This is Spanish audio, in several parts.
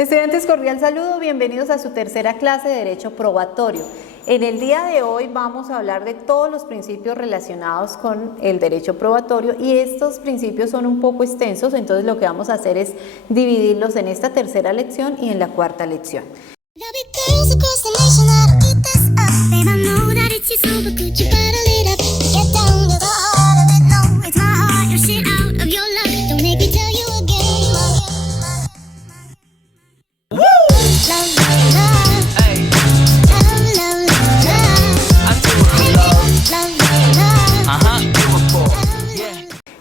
Estudiantes, cordial saludo, bienvenidos a su tercera clase de Derecho Probatorio. En el día de hoy vamos a hablar de todos los principios relacionados con el derecho probatorio y estos principios son un poco extensos, entonces lo que vamos a hacer es dividirlos en esta tercera lección y en la cuarta lección.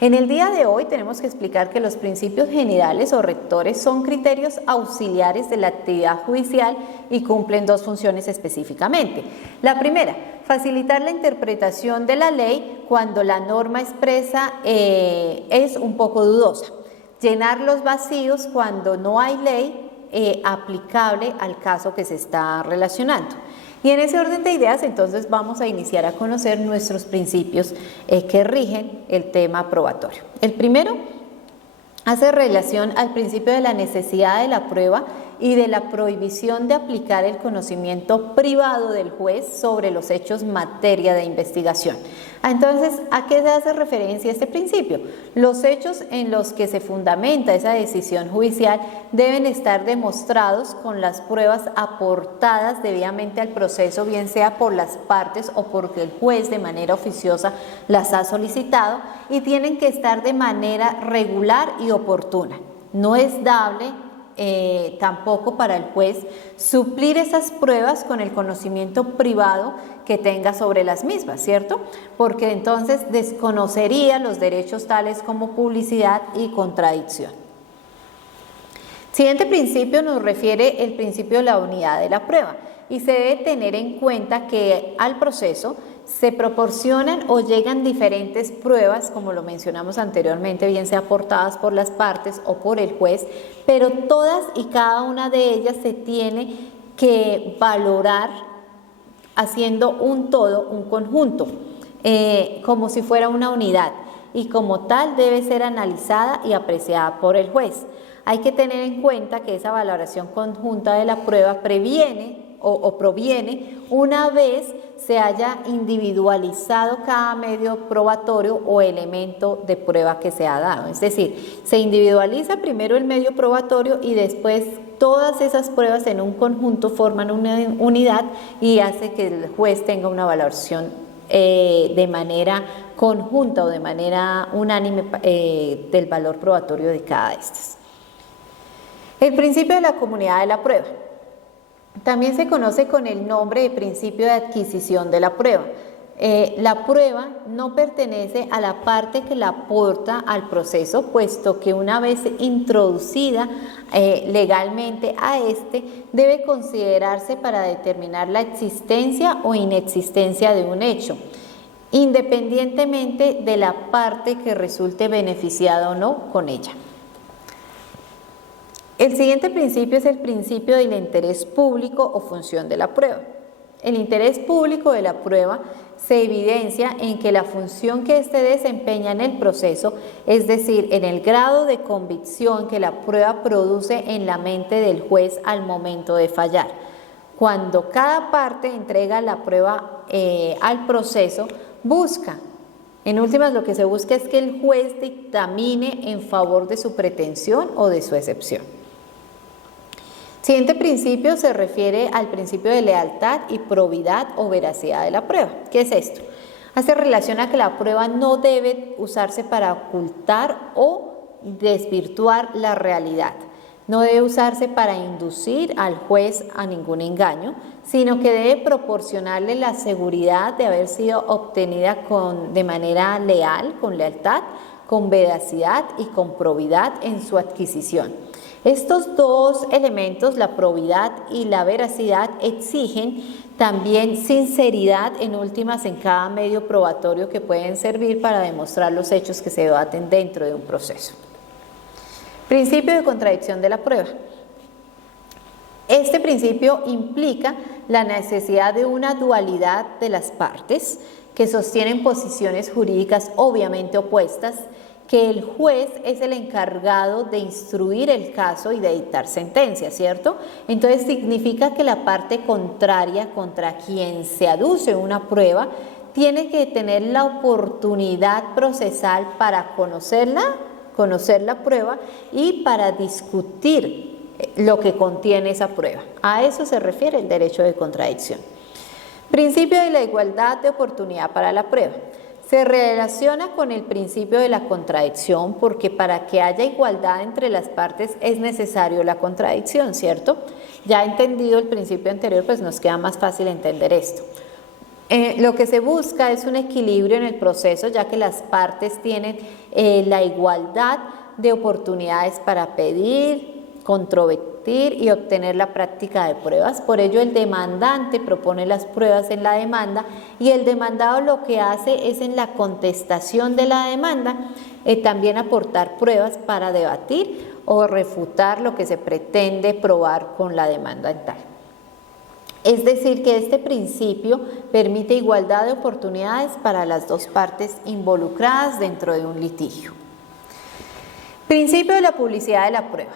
En el día de hoy tenemos que explicar que los principios generales o rectores son criterios auxiliares de la actividad judicial y cumplen dos funciones específicamente. La primera, facilitar la interpretación de la ley cuando la norma expresa es un poco dudosa. Llenar los vacíos cuando no hay ley aplicable al caso que se está relacionando. Y en ese orden de ideas, entonces vamos a iniciar a conocer nuestros principios que rigen el tema probatorio. El primero hace relación al principio de la necesidad de la prueba y de la prohibición de aplicar el conocimiento privado del juez sobre los hechos materia de investigación. Entonces, ¿a qué se hace referencia este principio? Los hechos en los que se fundamenta esa decisión judicial deben estar demostrados con las pruebas aportadas debidamente al proceso, bien sea por las partes o porque el juez de manera oficiosa las ha solicitado, y tienen que estar de manera regular y oportuna. No es dable tampoco para el juez suplir esas pruebas con el conocimiento privado que tenga sobre las mismas, ¿cierto? Porque entonces desconocería los derechos tales como publicidad y contradicción. Siguiente principio nos refiere el principio de la unidad de la prueba y se debe tener en cuenta que al proceso se proporcionan o llegan diferentes pruebas, como lo mencionamos anteriormente, bien sea aportadas por las partes o por el juez, pero todas y cada una de ellas se tiene que valorar haciendo un todo, un conjunto, como si fuera una unidad, y como tal debe ser analizada y apreciada por el juez. Hay que tener en cuenta que esa valoración conjunta de la prueba proviene una vez se haya individualizado cada medio probatorio o elemento de prueba que se ha dado. Es decir, se individualiza primero el medio probatorio y después todas esas pruebas en un conjunto forman una unidad y hace que el juez tenga una valoración de manera conjunta o de manera unánime del valor probatorio de cada de estas. El principio de la comunidad de la prueba. También se conoce con el nombre de principio de adquisición de la prueba. La prueba no pertenece a la parte que la aporta al proceso, puesto que una vez introducida legalmente a este, debe considerarse para determinar la existencia o inexistencia de un hecho, independientemente de la parte que resulte beneficiada o no con ella. El siguiente principio es el principio del interés público o función de la prueba. El interés público de la prueba se evidencia en que la función que éste desempeña en el proceso, es decir, en el grado de convicción que la prueba produce en la mente del juez al momento de fallar. Cuando cada parte entrega la prueba al proceso, en últimas lo que se busca es que el juez dictamine en favor de su pretensión o de su excepción. Siguiente principio se refiere al principio de lealtad y probidad o veracidad de la prueba. ¿Qué es esto? Hace relación a que la prueba no debe usarse para ocultar o desvirtuar la realidad. No debe usarse para inducir al juez a ningún engaño, sino que debe proporcionarle la seguridad de haber sido obtenida de manera leal, con lealtad, con veracidad y con probidad en su adquisición. Estos dos elementos, la probidad y la veracidad, exigen también sinceridad en últimas en cada medio probatorio que pueden servir para demostrar los hechos que se debaten dentro de un proceso. Principio de contradicción de la prueba. Este principio implica la necesidad de una dualidad de las partes que sostienen posiciones jurídicas obviamente opuestas que el juez es el encargado de instruir el caso y de dictar sentencia, ¿cierto? Entonces significa que la parte contraria contra quien se aduce una prueba tiene que tener la oportunidad procesal para conocer la prueba y para discutir lo que contiene esa prueba. A eso se refiere el derecho de contradicción. Principio de la igualdad de oportunidad para la prueba. Se relaciona con el principio de la contradicción porque para que haya igualdad entre las partes es necesario la contradicción, ¿cierto? Ya entendido el principio anterior, pues nos queda más fácil entender esto. Lo que se busca es un equilibrio en el proceso, ya que las partes tienen la igualdad de oportunidades para pedir, controvertir y obtener la práctica de pruebas. Por ello el demandante propone las pruebas en la demanda y el demandado lo que hace es en la contestación de la demanda también aportar pruebas para debatir o refutar lo que se pretende probar con la demanda en tal. Es decir, que este principio permite igualdad de oportunidades para las dos partes involucradas dentro de un litigio. Principio de la publicidad de la prueba.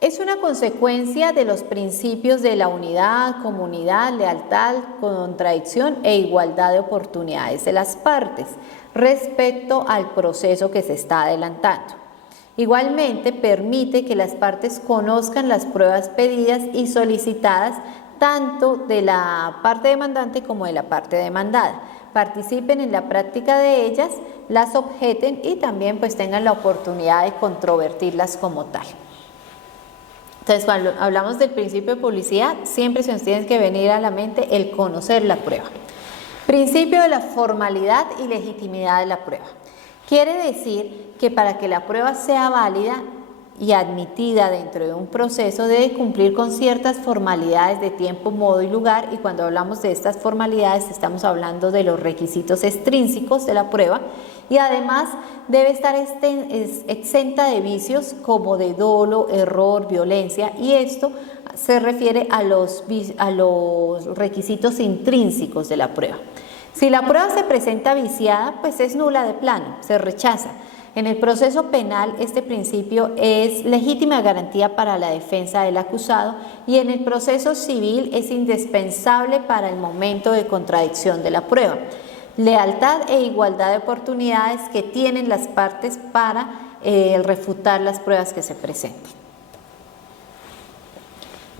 Es una consecuencia de los principios de la unidad, comunidad, lealtad, contradicción e igualdad de oportunidades de las partes respecto al proceso que se está adelantando. Igualmente, permite que las partes conozcan las pruebas pedidas y solicitadas tanto de la parte demandante como de la parte demandada. Participen en la práctica de ellas, las objeten y también pues tengan la oportunidad de controvertirlas como tal. Entonces, cuando hablamos del principio de publicidad, siempre se nos tiene que venir a la mente el conocer la prueba. Principio de la formalidad y legitimidad de la prueba. Quiere decir que para que la prueba sea válida y admitida dentro de un proceso debe cumplir con ciertas formalidades de tiempo, modo y lugar, y cuando hablamos de estas formalidades estamos hablando de los requisitos extrínsecos de la prueba y además debe estar exenta de vicios como de dolo, error, violencia, y esto se refiere a los requisitos intrínsecos de la prueba. Si la prueba se presenta viciada, pues es nula de plano, se rechaza. En el proceso penal, este principio es legítima garantía para la defensa del acusado y en el proceso civil es indispensable para el momento de contradicción de la prueba. Lealtad e igualdad de oportunidades que tienen las partes para refutar las pruebas que se presenten.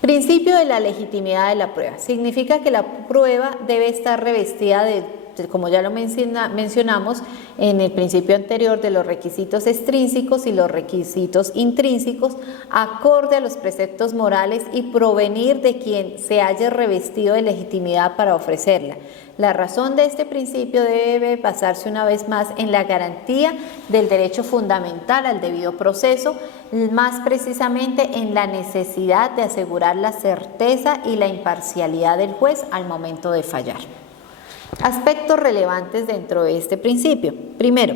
Principio de la legitimidad de la prueba. Significa que la prueba debe estar revestida de, como ya lo mencionamos en el principio anterior, de los requisitos extrínsecos y los requisitos intrínsecos, acorde a los preceptos morales y provenir de quien se haya revestido de legitimidad para ofrecerla. La razón de este principio debe basarse una vez más en la garantía del derecho fundamental al debido proceso, más precisamente en la necesidad de asegurar la certeza y la imparcialidad del juez al momento de fallar. Aspectos relevantes dentro de este principio. Primero,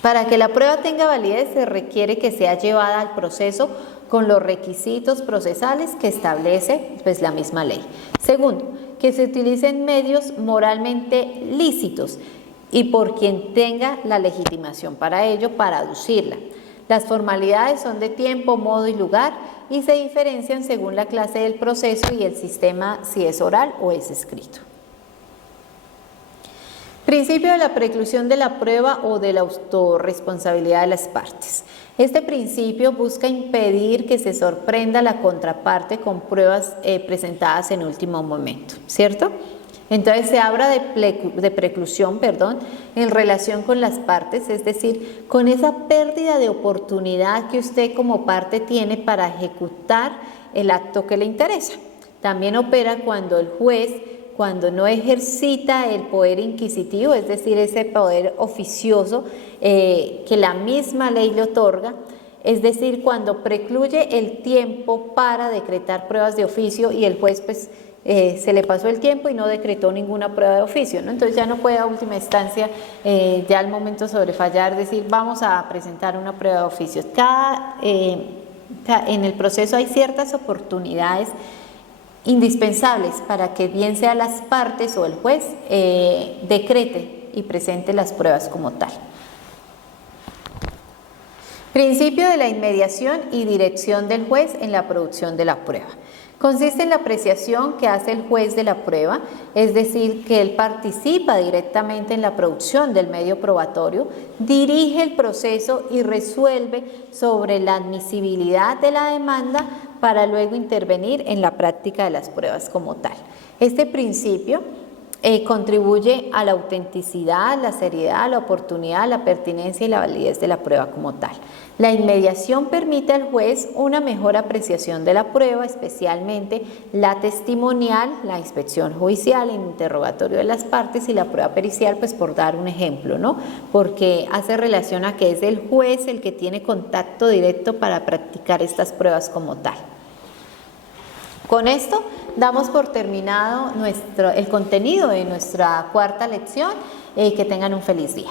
para que la prueba tenga validez se requiere que sea llevada al proceso con los requisitos procesales que establece pues, la misma ley. Segundo, que se utilicen medios moralmente lícitos y por quien tenga la legitimación para ello, para aducirla. Las formalidades son de tiempo, modo y lugar y se diferencian según la clase del proceso y el sistema, si es oral o es escrito. Principio de la preclusión de la prueba o de la autorresponsabilidad de las partes. Este principio busca impedir que se sorprenda la contraparte con pruebas presentadas en último momento, ¿cierto? Entonces se habla de preclusión, en relación con las partes, es decir, con esa pérdida de oportunidad que usted como parte tiene para ejecutar el acto que le interesa. También opera cuando el juez, cuando no ejercita el poder inquisitivo, es decir, ese poder oficioso que la misma ley le otorga, es decir, cuando precluye el tiempo para decretar pruebas de oficio y el juez pues se le pasó el tiempo y no decretó ninguna prueba de oficio, ¿no? Entonces ya no puede a última instancia, ya al momento sobre fallar, decir vamos a presentar una prueba de oficio. En el proceso hay ciertas oportunidades indispensables para que bien sea las partes o el juez decrete y presente las pruebas como tal. Principio de la inmediación y dirección del juez en la producción de la prueba. Consiste en la apreciación que hace el juez de la prueba, es decir, que él participa directamente en la producción del medio probatorio, dirige el proceso y resuelve sobre la admisibilidad de la demanda para luego intervenir en la práctica de las pruebas como tal. Este principio contribuye a la autenticidad, la seriedad, la oportunidad, la pertinencia y la validez de la prueba como tal. La inmediación permite al juez una mejor apreciación de la prueba, especialmente la testimonial, la inspección judicial, el interrogatorio de las partes y la prueba pericial, pues por dar un ejemplo, ¿no? Porque hace relación a que es el juez el que tiene contacto directo para practicar estas pruebas como tal. Con esto damos por terminado el contenido de nuestra cuarta lección. Que tengan un feliz día.